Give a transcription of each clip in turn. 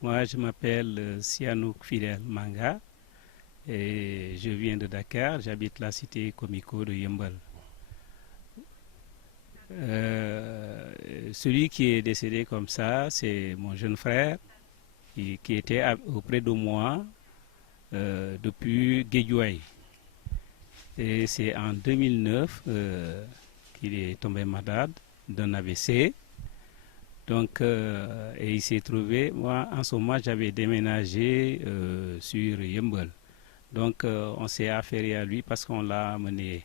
Moi, je m'appelle Sianouk Fidel Manga et je viens de Dakar. J'habite la cité Comico de Yeumbeul. Celui qui est décédé comme ça, c'est mon jeune frère qui était auprès de moi depuis Guédiawaye. Et c'est en 2009 qu'il est tombé malade d'un AVC. Donc, et il s'est trouvé, moi en ce moment j'avais déménagé sur Yeumbeul. Donc on s'est affairé à lui parce qu'on l'a amené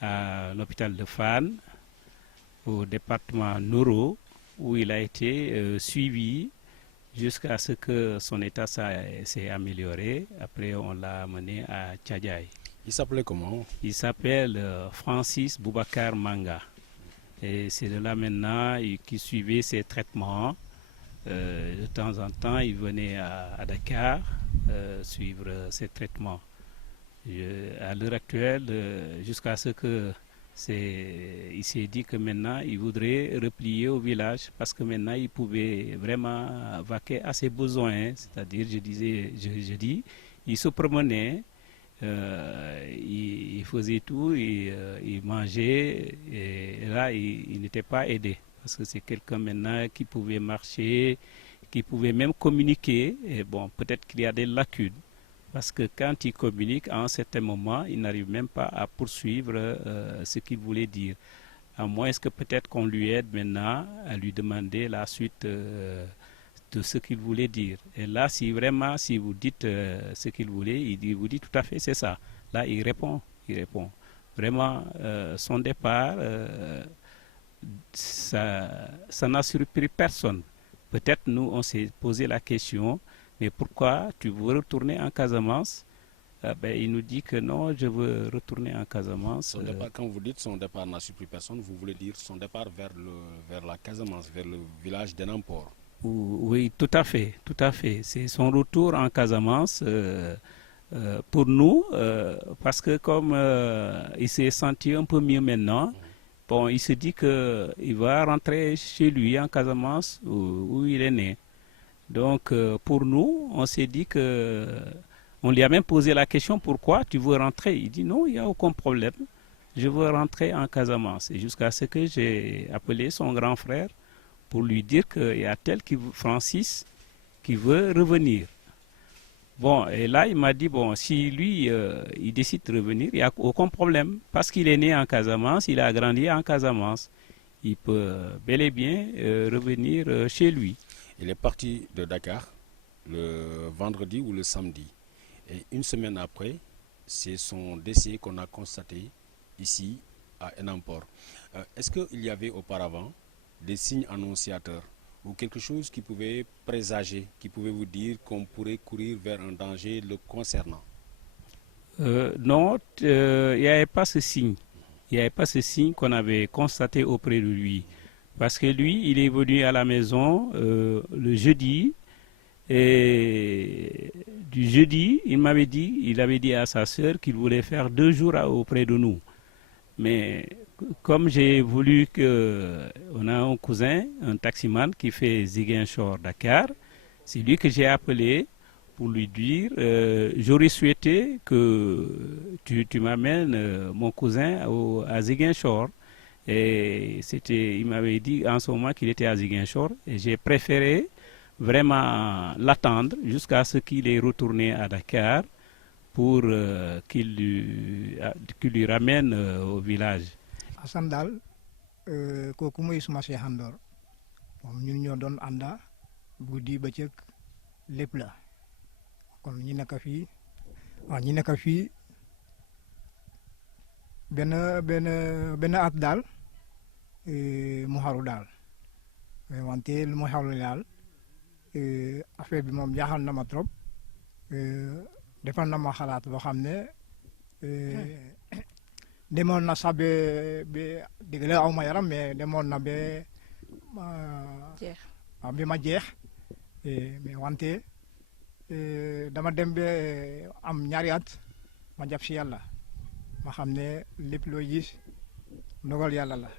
à l'hôpital de Fann, au département neuro, où il a été suivi jusqu'à ce que son état s'est amélioré. Après on l'a amené à Thiadiaye. Il s'appelait comment? Il s'appelle Francis Boubacar Manga. Et c'est de là maintenant qu'il suivait ses traitements. De temps en temps, il venait à Dakar suivre ses traitements. À l'heure actuelle, jusqu'à ce que il s'est dit que maintenant il voudrait replier au village parce que maintenant il pouvait vraiment vaquer à ses besoins. C'est-à-dire, je dis, il se promenait. Il faisait tout, il mangeait, et là il n'était pas aidé parce que c'est quelqu'un maintenant qui pouvait marcher, qui pouvait même communiquer. Et bon, peut-être qu'il y a des lacunes parce que quand il communique, à un certain moment, il n'arrive même pas à poursuivre ce qu'il voulait dire. À moins que peut-être qu'on lui aide maintenant à lui demander la suite de ce qu'il voulait dire. Et là, si vous dites ce qu'il voulait, il vous dit tout à fait, c'est ça. Là, il répond. Vraiment, son départ, ça n'a surpris personne. Peut-être nous, on s'est posé la question, mais pourquoi tu veux retourner en Casamance? Il nous dit que non, je veux retourner en Casamance. Son départ, quand vous dites son départ n'a surpris personne, vous voulez dire son départ vers la Casamance, vers le village d'Enampor. Oui, tout à fait. C'est son retour en Casamance pour nous, parce que comme il s'est senti un peu mieux maintenant, bon, il se dit qu'il va rentrer chez lui en Casamance où il est né. Donc, pour nous, on s'est dit que... On lui a même posé la question, pourquoi tu veux rentrer? Il dit non, il n'y a aucun problème. Je veux rentrer en Casamance. Et jusqu'à ce que j'ai appelé son grand frère pour lui dire qu'il y a Francis qui veut revenir. Bon, et là, il m'a dit, bon, si lui, il décide de revenir, il n'y a aucun problème. Parce qu'il est né en Casamance, il a grandi en Casamance. Il peut bel et bien revenir chez lui. Il est parti de Dakar le vendredi ou le samedi. Et une semaine après, c'est son décès qu'on a constaté ici à Enampor. Est-ce qu'il y avait auparavant des signes annonciateurs ou quelque chose qui pouvait présager, qui pouvait vous dire qu'on pourrait courir vers un danger le concernant? Non, il n'y avait pas ce signe. Il n'y avait pas ce signe qu'on avait constaté auprès de lui. Parce que lui, il est venu à la maison le jeudi. Et du jeudi, il avait dit à sa sœur qu'il voulait faire 2 jours auprès de nous. Mais comme j'ai voulu on a un cousin, un taximan qui fait Ziguinchor-Dakar, c'est lui que j'ai appelé pour lui dire j'aurais souhaité que tu m'amènes mon cousin à Ziguinchor. Et il m'avait dit en ce moment qu'il était à Ziguinchor et j'ai préféré vraiment l'attendre jusqu'à ce qu'il ait retourné à Dakar pour qu'il lui ramène au village. Assane daal kooku mooy suma seexandoor moom ñun ñoo doon ànda guddi bëccëg lépp la kon ñu nekk fii waaw ñi nekk fii benn at daal mu xaru daal mais wante lu mu xaru daal affaire bi moom jaaxal na ma trop defal na ma xalaat boo xam ne demoon na sax ba dëgg la aw ma yaram mais demoon na ba jeex bi ma jeex mais wante dama dem ba am ñaari at ma jàpp si yàlla ma xam ne lépp loo gis ndogal yàlla la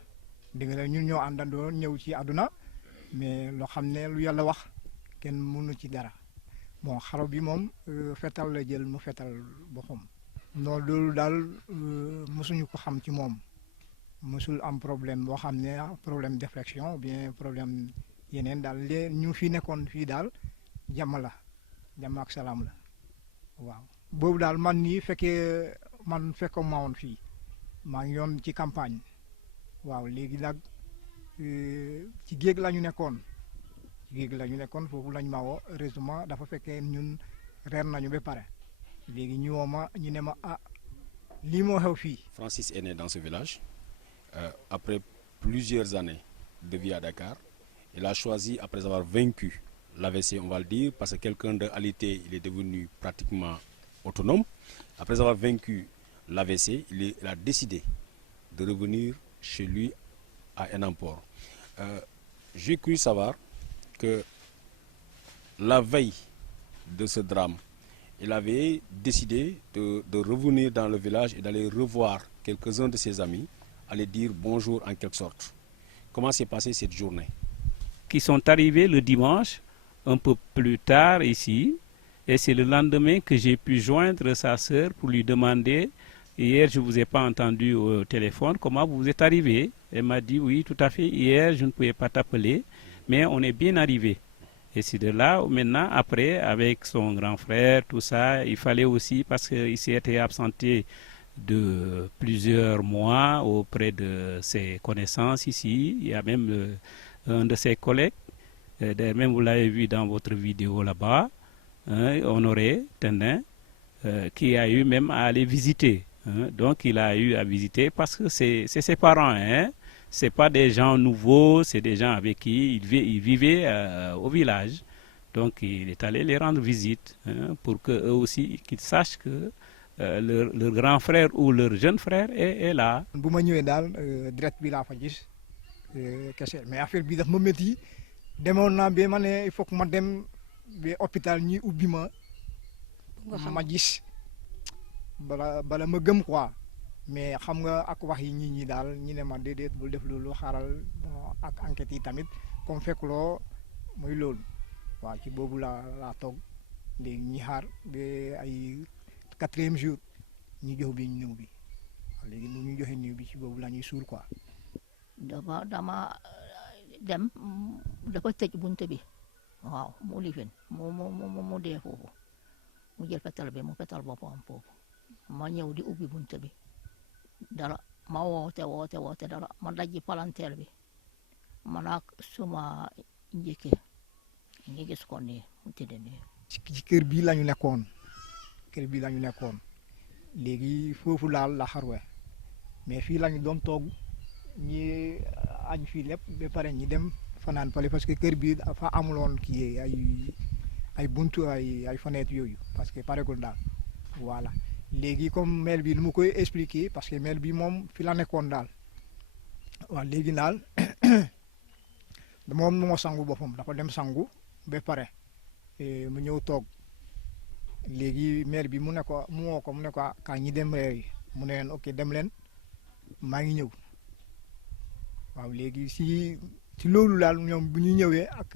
dëgg la ñun ñoo àndandoo ñëw ci àdduna mais loo xam ne lu yàlla wax kenn mënu ci dara bon xaro bi moom fetal la jël mu fetal boppam. non loolu daal mosuñu ko xam ci moom mosul am problème boo xam ne problème d'infection ou bien problème yeneen daal ñu fi nekkoon fii daal jàmm la jàmm ak salaam la waaw. boobu daal man nii fekkoo ma woon fii maa ngi yoon ci campagne waaw léegi nag ci géej la ñu nekkoon foofu lañ ma woo heureusement dafa fekkee ñun reer nañu ba pare léegi ñu woo ma ñu ne ma lii moo xew fii. Francis est né dans ce village. Après plusieurs années de vie à Dakar, il a choisi, après avoir vaincu l'AVC, on va le dire, parce que quelqu'un de alité, il est devenu pratiquement autonome. Après avoir vaincu l'AVC, il a décidé de revenir chez lui à Enampor. J'ai cru savoir que la veille de ce drame, il avait décidé de revenir dans le village et d'aller revoir quelques-uns de ses amis, aller dire bonjour en quelque sorte. Comment s'est passée cette journée? Qui sont arrivés le dimanche, un peu plus tard ici, et c'est le lendemain que j'ai pu joindre sa sœur pour lui demander, hier je ne vous ai pas entendu au téléphone, comment vous êtes arrivé? Elle m'a dit oui, tout à fait, hier je ne pouvais pas t'appeler, mais on est bien arrivé. Et c'est de là, maintenant, après, avec son grand frère, tout ça, il fallait aussi, parce qu'il s'était absenté de plusieurs mois auprès de ses connaissances ici. Il y a même un de ses collègues, même vous l'avez vu dans votre vidéo là-bas, Honoré Tendin, qui a eu même à aller visiter. Donc, il a eu à visiter parce que c'est ses parents, c'est pas des gens nouveaux, c'est des gens avec qui il vivait au village. Donc il est allé les rendre visite pour qu'eux aussi qu'ils sachent que leur grand frère ou leur jeune frère est là. bu ma ñëwee daal direct bi laa fa gis kese mais affaire bi daf ma métti demoon naa ba ma ne il faut que ma dem ba hôpital ñi ubbi ma gis bala ma gëm quoi. mais xam nga ak wax yi ñi daal ñi ne ma déedéet bul def loolu xaaral ak enquête yi tamit comme fekkuloo muy loolu waaw ci boobu laa toog léegi ñi xaar ba ay 4e jour ñu jox bi néew bi léegi nu ñu joxe néew bi ci boobu la ñuy suul quoi. dama dem dafa tëj bunte bi waaw mu lifin mu dee foofu mu jël fetal bi mu fetal boppam foofu ma ñëw di ubbi bunte bi. dara ma woote dara ma dajji palanteer bi man ak suma njëkke ngi gis ko nii mu tëdd nii. ci kër bii la ñu nekkoon léegi foofu laal la xarwe mais fii la ñu doon toog ñi añ fii lépp ba pare ñi dem fanaan pale parce que kër bii dafa amuloon kii ay buntu ay fenêtre yooyu parce que paregul daal voilà. léegi comme maire bi lu mu koy expliquer parce que maire bi moom fi la nekkoon daal waaw léegi daal moom moo sangu boppam dafa dem sangu ba pare mu ñëw toog léegi maire bi mu woo ko mu ne ko kaa ñi dem reer yi mu ne leen ok dem leen maa ngi ñëw waaw léegi si loolu daal ñoom bu ñu ñëwee ak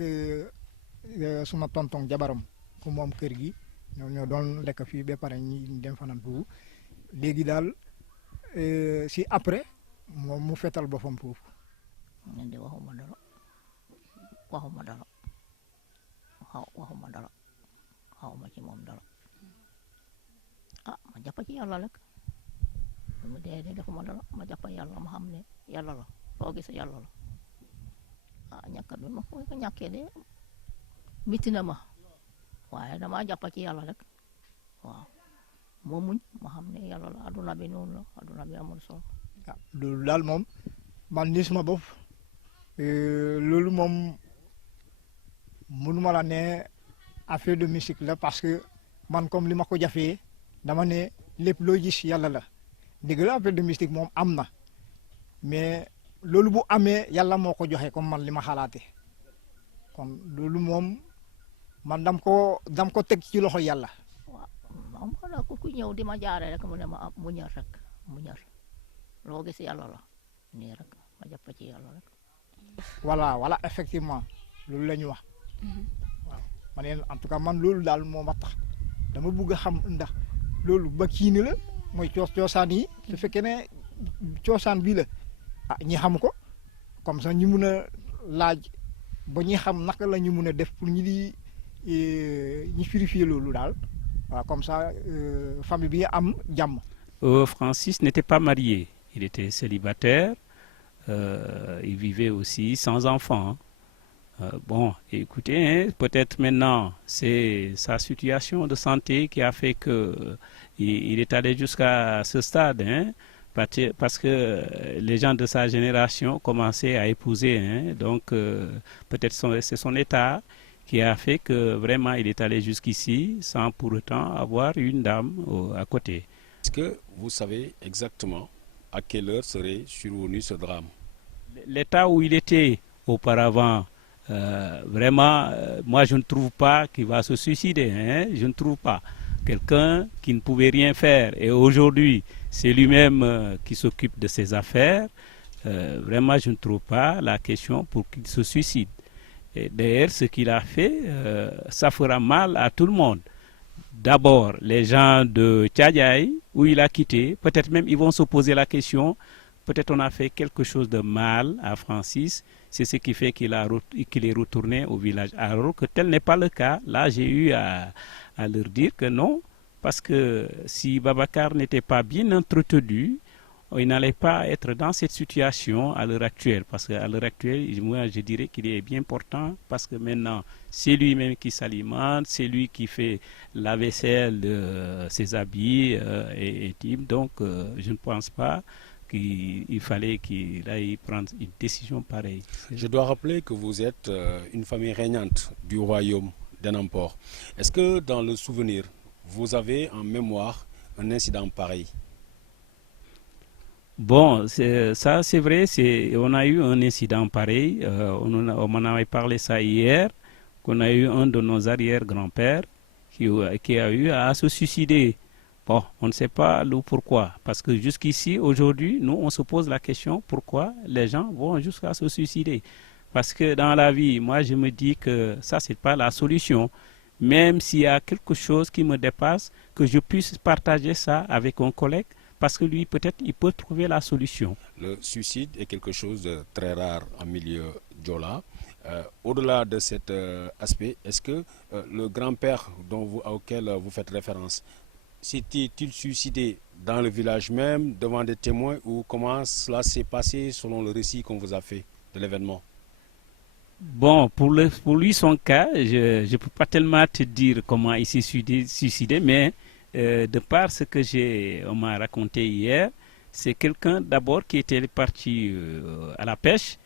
suma tonton jabaram ku moom kër gi. ñoo doon lekk fii ba pare ñi dem fanaan foofu léegi daal si après moom mu fetal boppam foofu. man de waxuma dara waxuma ci moom dara ma jàpp ci yàlla rek mu dee defuma dara ma jàpp yàlla ma xam ne yàlla la soo gisee yàlla la ñàkk bi ma ko ñàkkee de mitti na ma. waaye dama jàpp ci yàlla rek waaw moo muñ ma xam ne yàlla la adduna bi noonu la adduna bi amul solo. ah loolu daal moom man nii suma bopp loolu moom mënuma la ne affaire de musique la parce que man comme li ma ko jafee dama ne lépp loo gis yàlla la dëgg la affaire de musique moom am na mais loolu bu amee yàlla moo ko joxe comme man li ma xalaate kon loolu moom man dam ko teg ci loxo yàlla. waaw moom xanaa ku ñëw di ma jaare rek mu ne ma muñal rek muñal loo gis yàlla la nii rek ma jàpp ci yàlla rek. voilà effectivement loolu la ñu wax. waaw man en tout cas man loolu daal moo ma tax dama bëgg a xam ndax loolu ba kii ni la mooy coosaan yi su fekkee ne coosaan bii la ah ñi xam ko comme ça ñu mun a laaj ba ñi xam naka la ñu mun a def pour ñi vérifier loolu daal waaw comme ça famille bi am jàmm. Francis n'était pas marié, il était célibataire, il vivait aussi sans enfant. Bon, écoutez, hein, peut-être maintenant, c'est sa situation de santé qui a fait qu'il est allé jusqu'à ce stade, hein, parce que les gens de sa génération commençaient à épouser, hein, donc peut-être c'est son état qui a fait que vraiment il est allé jusqu'ici sans pour autant avoir une dame à côté. Est-ce que vous savez exactement à quelle heure serait survenu ce drame? L'état où il était auparavant, vraiment, moi je ne trouve pas qu'il va se suicider, hein? Je ne trouve pas. Quelqu'un qui ne pouvait rien faire et aujourd'hui c'est lui-même qui s'occupe de ses affaires, vraiment je ne trouve pas la question pour qu'il se suicide. Et d'ailleurs ce qu'il a fait, ça fera mal à tout le monde. D'abord les gens de Tchadjaï, où il a quitté, peut-être même ils vont se poser la question, peut-être on a fait quelque chose de mal à Francis, c'est ce qui fait qu'il est retourné au village. Alors que tel n'est pas le cas, là j'ai eu à leur dire que non, parce que si Babacar n'était pas bien entretenu, il n'allait pas être dans cette situation à l'heure actuelle. Parce qu'à l'heure actuelle, moi je dirais qu'il est bien important, parce que maintenant c'est lui-même qui s'alimente, c'est lui qui fait la vaisselle de ses habits et type. Donc je ne pense pas qu'il fallait qu'il aille prendre une décision pareille. Je dois rappeler que vous êtes une famille régnante du royaume d'Enampor. Est-ce que dans le souvenir, vous avez en mémoire un incident pareil? Bon, ça c'est vrai, on a eu un incident pareil, on en avait parlé ça hier, qu'on a eu un de nos arrière-grands-pères qui a eu à se suicider. Bon, on ne sait pas pourquoi, parce que jusqu'ici, aujourd'hui, nous, on se pose la question pourquoi les gens vont jusqu'à se suicider. Parce que dans la vie, moi, je me dis que ça, c'est pas la solution. Même s'il y a quelque chose qui me dépasse, que je puisse partager ça avec un collègue, parce que lui, peut-être, il peut trouver la solution. Le suicide est quelque chose de très rare en milieu Diola. Au-delà de cet aspect, est-ce que le grand-père auquel vous faites référence, s'était-il suicidé dans le village même, devant des témoins, ou comment cela s'est passé selon le récit qu'on vous a fait de l'événement? Bon, pour lui, son cas, je ne peux pas tellement te dire comment il s'est suicidé, mais de par ce que on m'a raconté hier, c'est quelqu'un d'abord qui était parti à la pêche.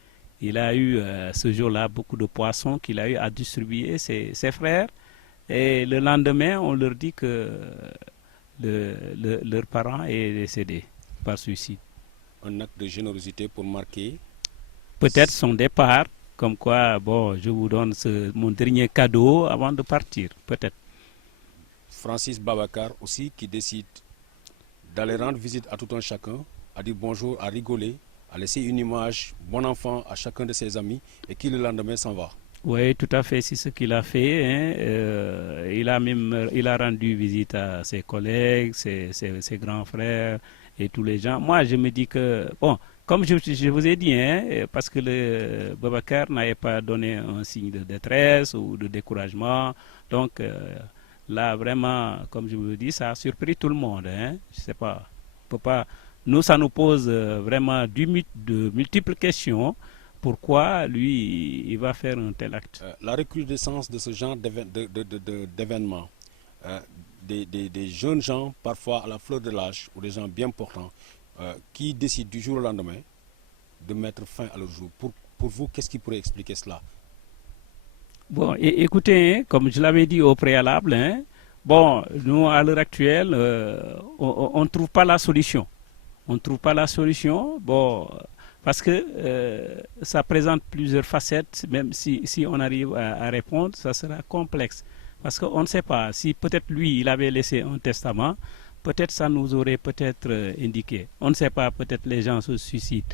Il a eu ce jour-là beaucoup de poissons qu'il a eu à distribuer ses frères. Et le lendemain, on leur dit que leur parent est décédé par suicide. Un acte de générosité pour marquer peut-être son départ, comme quoi, bon, je vous donne mon dernier cadeau avant de partir, peut-être. Francis Babacar aussi qui décide d'aller rendre visite à tout un chacun, à dire bonjour, à rigoler, à laisser une image bon enfant à chacun de ses amis et qui le lendemain s'en va. Oui, tout à fait, c'est ce qu'il a fait. Hein. Il a rendu visite à ses collègues, ses grands frères et tous les gens. Moi, je me dis que, bon, comme je vous ai dit, hein, parce que le Babacar n'avait pas donné un signe de détresse ou de découragement. Donc, là, vraiment, comme je vous dis, ça a surpris tout le monde. Hein. Je sais pas, on peut pas. Nous, ça nous pose vraiment de multiples questions. Pourquoi lui, il va faire un tel acte? La recrudescence de ce genre d'événements, des jeunes gens, parfois à la fleur de l'âge, ou des gens bien portants, qui décident du jour au lendemain de mettre fin à leur jour. Pour vous, qu'est-ce qui pourrait expliquer cela? Bon, écoutez, hein, comme je l'avais dit au préalable, hein, bon, nous, à l'heure actuelle, on ne trouve pas la solution. On ne trouve pas la solution, bon, parce que ça présente plusieurs facettes, même si on arrive à répondre, ça sera complexe. Parce qu'on ne sait pas, si peut-être lui, il avait laissé un testament, peut-être ça nous aurait peut-être indiqué. On ne sait pas, peut-être les gens se suicident.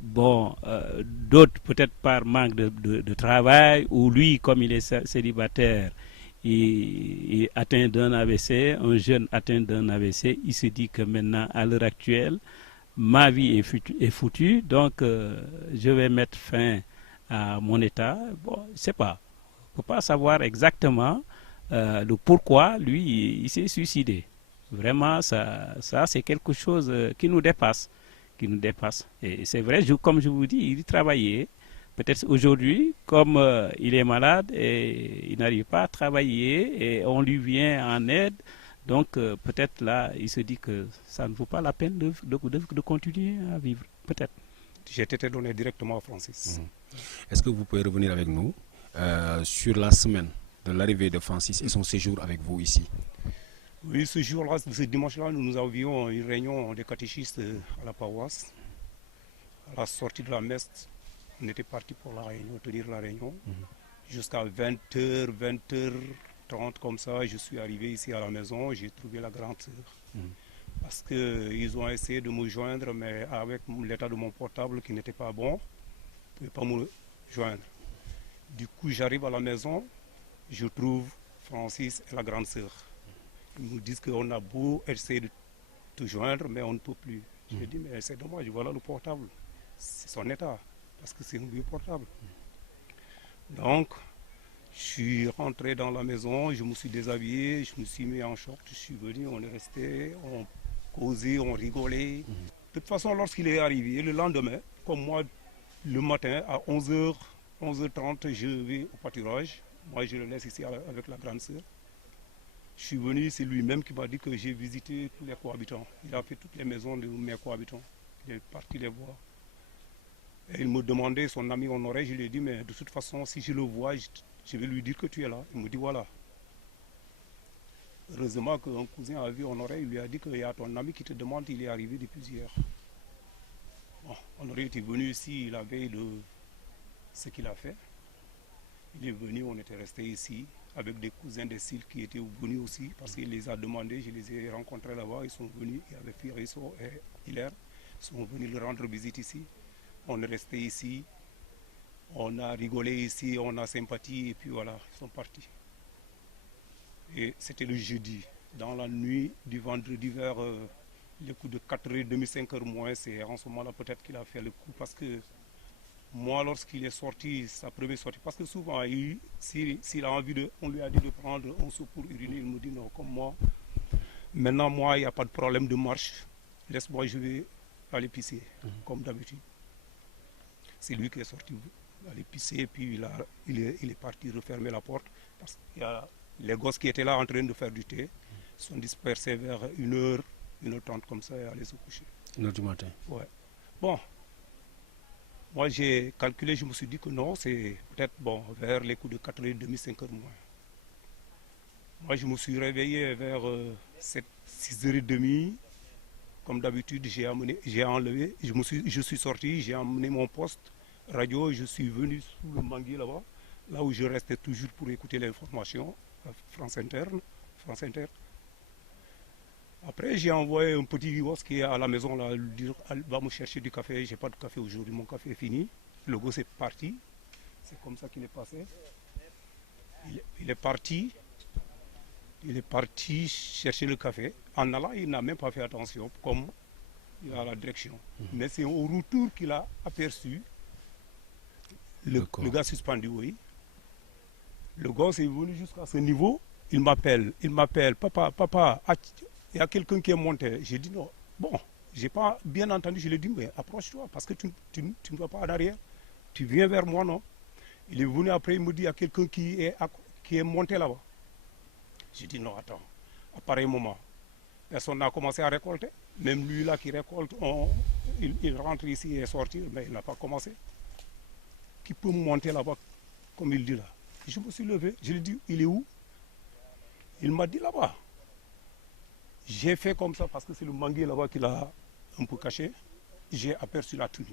Bon, d'autres peut-être par manque de travail, ou lui, comme il est célibataire, il atteint d'un AVC, un jeune atteint d'un AVC, il se dit que maintenant, à l'heure actuelle, ma vie est foutue, donc je vais mettre fin à mon état. Bon, je ne sais pas. On ne peut pas savoir exactement le pourquoi lui, il s'est suicidé. Vraiment, ça c'est quelque chose qui nous dépasse. Qui nous dépasse. Et c'est vrai, comme je vous dis, il travaillait. Peut-être aujourd'hui, comme il est malade et il n'arrive pas à travailler et on lui vient en aide, donc peut-être là, il se dit que ça ne vaut pas la peine de continuer à vivre. Peut-être. J'ai été donné directement à Francis. Est-ce que vous pouvez revenir avec nous sur la semaine de l'arrivée de Francis et son séjour avec vous ici? Oui, ce jour-là, ce dimanche-là, nous avions une réunion des catéchistes à la paroisse. À la sortie de la messe, on était parti pour la réunion, tenir la réunion. Jusqu'à 20h, 20h30 comme ça, je suis arrivé ici à la maison, j'ai trouvé la grande sœur. Parce qu'ils ont essayé de me joindre, mais avec l'état de mon portable qui n'était pas bon, ils ne pouvaient pas me joindre. Du coup, j'arrive à la maison, je trouve Francis et la grande sœur. Ils me disent qu'on a beau essayer de te joindre, mais on ne peut plus. Je dis, mais c'est dommage, voilà le portable. C'est son état, parce que c'est un vieux portable. Donc, je suis rentré dans la maison, je me suis déshabillé, je me suis mis en short, je suis venu, on est resté, on causait, on rigolait. De toute façon, lorsqu'il est arrivé, le lendemain, comme moi, le matin, à 11h, 11h30, je vais au pâturage. Moi, je le laisse ici avec la grande sœur. Je suis venu, c'est lui-même qui m'a dit que j'ai visité tous les cohabitants. Il a fait toutes les maisons de mes cohabitants. Il est parti les voir. Et il me demandait son ami Honoré. Je lui ai dit, mais de toute façon, si je le vois, je vais lui dire que tu es là. Il me dit, voilà. Heureusement qu'un cousin a vu Honoré, il lui a dit qu'il y a ton ami qui te demande, il est arrivé depuis hier. Bon, Honoré était venu ici la veille de ce qu'il a fait. Il est venu, on était resté ici, avec des cousins des Cils qui étaient venus aussi, parce qu'il les a demandés, je les ai rencontrés là-bas, ils sont venus, il y avait Firisso et Hilaire, ils sont venus le rendre visite ici. On est resté ici, on a rigolé ici, on a sympathie, et puis voilà, ils sont partis. Et c'était le jeudi, dans la nuit du vendredi vers les coups de 4h30, 5h moins, c'est en ce moment-là peut-être qu'il a fait le coup, parce que moi, lorsqu'il est sorti, sa première sortie, parce que souvent, s'il a envie on lui a dit de prendre un seau pour uriner, il me dit non, comme moi. Maintenant, moi, il n'y a pas de problème de marche. Laisse-moi, je vais aller pisser, comme d'habitude. C'est lui qui est sorti, aller pisser, puis il est parti refermer la porte, parce qu'il y a les gosses qui étaient là en train de faire du thé, sont dispersés vers 1h, 1h30 comme ça, et allaient se coucher. 1h du matin. Ouais. Bon. Moi, j'ai calculé, je me suis dit que non, c'est peut-être bon, vers les coups de 4h30, 5h moins. Moi, je me suis réveillé vers 6h30. Comme d'habitude, j'ai enlevé, je suis sorti, j'ai emmené mon poste radio, je suis venu sous le manguier là-bas, là où je restais toujours pour écouter l'information, France Inter. Après, j'ai envoyé un petit gosse qui est à la maison, là, lui dire, va me chercher du café, j'ai pas de café aujourd'hui, mon café est fini. Le gosse est parti, c'est comme ça qu'il est passé. Il est parti chercher le café. En allant, il n'a même pas fait attention, comme il a la direction. Mais c'est au retour qu'il a aperçu le gars suspendu, oui. Le gosse est venu jusqu'à ce niveau, il m'appelle, papa, il y a quelqu'un qui est monté. J'ai dit non. Bon, j'ai pas bien entendu. Je lui ai dit, mais approche-toi parce que tu ne vas pas en arrière. Tu viens vers moi, non? Il est venu après, il me dit, il y a quelqu'un qui est monté là-bas. J'ai dit non, attends. à pareil moment. Personne n'a commencé à récolter. Même lui là qui récolte, il rentre ici et sortir, mais il n'a pas commencé. Qui peut monter là-bas, comme il dit là? Je me suis levé, je lui ai dit, il est où? Il m'a dit là-bas. J'ai fait comme ça parce que c'est le manguier là-bas qui l'a un peu caché. J'ai aperçu la tenue.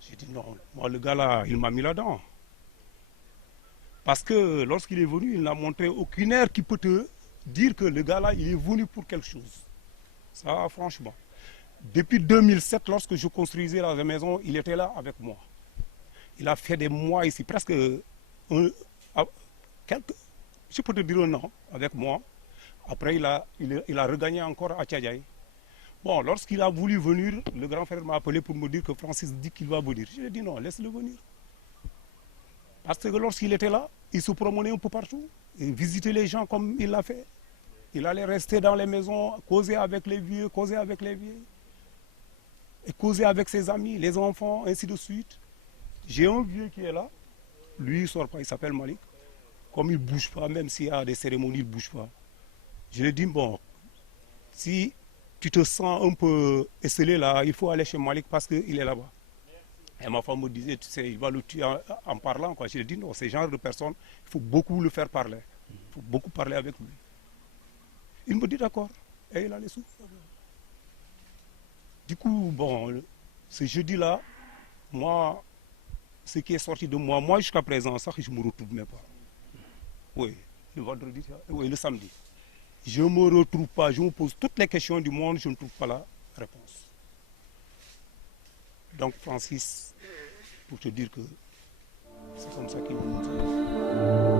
J'ai dit non, moi le gars là, il m'a mis là-dedans. Parce que lorsqu'il est venu, il n'a montré aucune air qui peut te dire que le gars là, il est venu pour quelque chose. Ça, franchement. Depuis 2007, lorsque je construisais la maison, il était là avec moi. Il a fait des mois ici, presque je peux te dire un an avec moi. Après, il a regagné encore à Tchadjaï. Bon, lorsqu'il a voulu venir, le grand frère m'a appelé pour me dire que Francis dit qu'il va venir. Je lui ai dit non, laisse-le venir. Parce que lorsqu'il était là, il se promenait un peu partout, et visitait les gens comme il l'a fait. Il allait rester dans les maisons, causer avec les vieux, causer avec les vieilles, et causer avec ses amis, les enfants, ainsi de suite. J'ai un vieux qui est là, lui il ne sort pas, il s'appelle Malik. Comme il ne bouge pas, même s'il y a des cérémonies, il ne bouge pas. Je lui ai dit, bon, si tu te sens un peu esselé là, il faut aller chez Malik parce qu'il est là-bas. Et ma femme me disait, tu sais, il va le tuer en parlant, quoi. Je lui ai dit, non, ce genre de personne, il faut beaucoup le faire parler. Il faut beaucoup parler avec lui. Il me dit, d'accord. Et il a les sous. Du coup, bon, ce jeudi-là, moi, ce qui est sorti de moi, moi jusqu'à présent, ça, je ne me retrouve même pas. Oui, le vendredi, oui, le samedi. Je ne me retrouve pas, je me pose toutes les questions du monde, je ne trouve pas la réponse. Donc, Francis, pour te dire que c'est comme ça qu'il nous a.